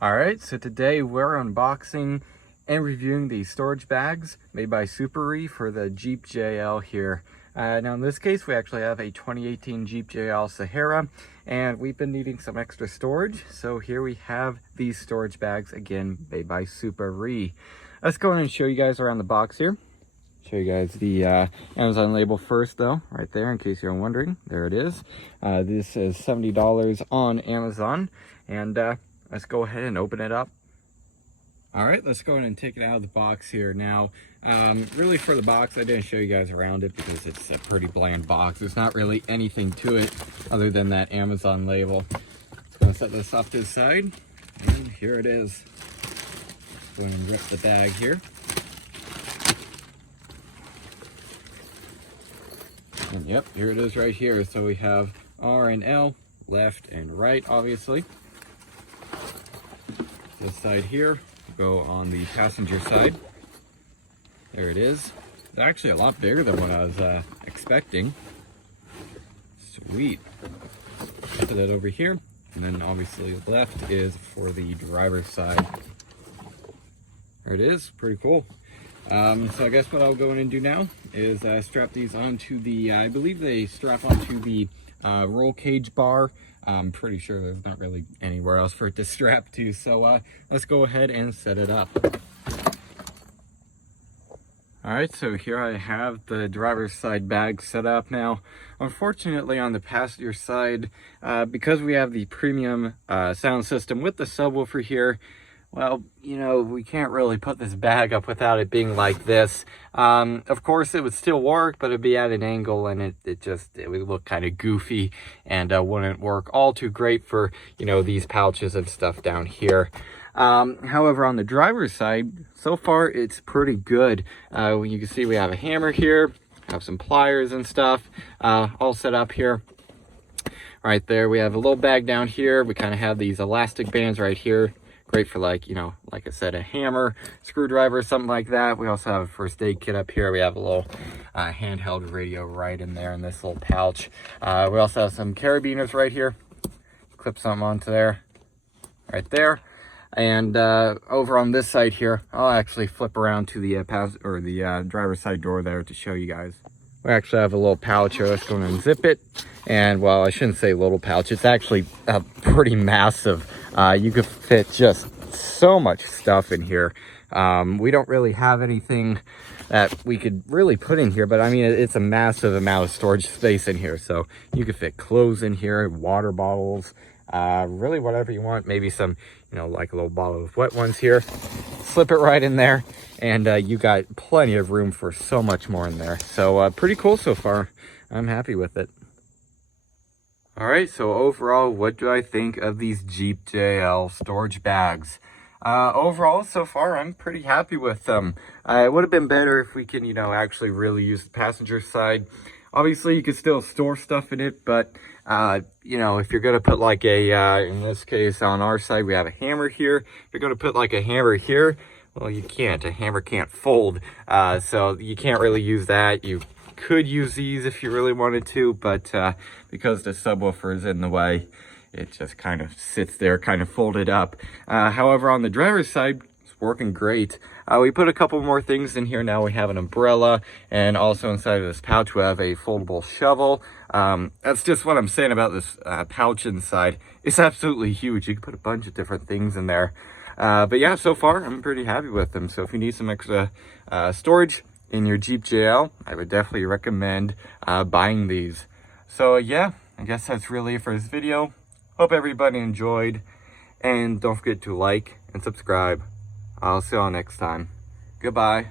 Alright, so today we're unboxing and reviewing the storage bags made by SUPAREE for the Jeep JL here. Now in this case we actually have a 2018 Jeep JL Sahara and we've been needing some extra storage, so here we have these storage bags again made by SUPAREE. Let's go ahead and show you guys around the box here. Show you guys the Amazon label first though, right there in case you're wondering. There it is. This is $70 on Amazon, and let's go ahead and open it up. All right, let's go ahead and take it out of the box here. Now, really for the box, I didn't show you guys around it because it's a pretty bland box. There's not really anything to it other than that Amazon label. Just gonna set this off to the side, and here it is. Go ahead and rip the bag here. And yep, here it is right here. So we have R and L, left and right, obviously. This side here, go on the passenger side. There it is. It's actually a lot bigger than what I was expecting. Sweet. Put that over here. And then obviously left is for the driver's side. There it is, pretty cool. So I guess what I'll go in and do now is strap these onto the, I believe they strap onto the roll cage bar. I'm pretty sure there's not really anywhere else for it to strap to, so let's go ahead and set it up. All right, so here I have the driver's side bag set up now. Unfortunately, on the passenger side, because we have the premium sound system with the subwoofer here, well, you know, we can't really put this bag up without it being like this. Of course, it would still work, but it'd be at an angle and it would look kind of goofy and wouldn't work all too great for, you know, these pouches and stuff down here. However, on the driver's side, so far it's pretty good. You can see we have a hammer here, have some pliers and stuff all set up here. Right there, we have a little bag down here. We kind of have these elastic bands right here. Great for, like, you know, like I said, a hammer, screwdriver, something like that. We also have a first aid kit up here. We have a little handheld radio right in there in this little pouch. We also have some carabiners right here. Clip something onto there, right there. And over on this side here, I'll actually flip around to the driver's side door there to show you guys. We actually have a little pouch here. Let's go and unzip it. And, well, I shouldn't say little pouch. It's actually pretty massive. You could fit just so much stuff in here. We don't really have anything that we could really put in here, but I mean, it's a massive amount of storage space in here. So you could fit clothes in here, water bottles, really whatever you want. Maybe some, you know, like a little bottle of wet ones here. Slip it right in there, and you got plenty of room for so much more in there. So pretty cool so far. I'm happy with it. All right, so overall, what do I think of these Jeep JL storage bags? Overall, so far, I'm pretty happy with them. It would have been better if we can, you know, actually really use the passenger side. Obviously, you can still store stuff in it, but, you know, if you're going to put like a, in this case, on our side, we have a hammer here. If you're going to put like a hammer here, well, you can't. A hammer can't fold, so you can't really use that. You could use these if you really wanted to, but because the subwoofer is in the way, it just kind of sits there, kind of folded up. However, on the driver's side, it's working great. We put a couple more things in here. Now we have an umbrella, and also inside of this pouch we have a foldable shovel. That's just what I'm saying about this pouch inside. It's absolutely huge. You can put a bunch of different things in there. But yeah, so far I'm pretty happy with them. So if you need some extra storage in your Jeep JL, I would definitely recommend buying these. So yeah, I guess that's really it for this video. Hope everybody enjoyed, and don't forget to like and subscribe. I'll see y'all next time. Goodbye.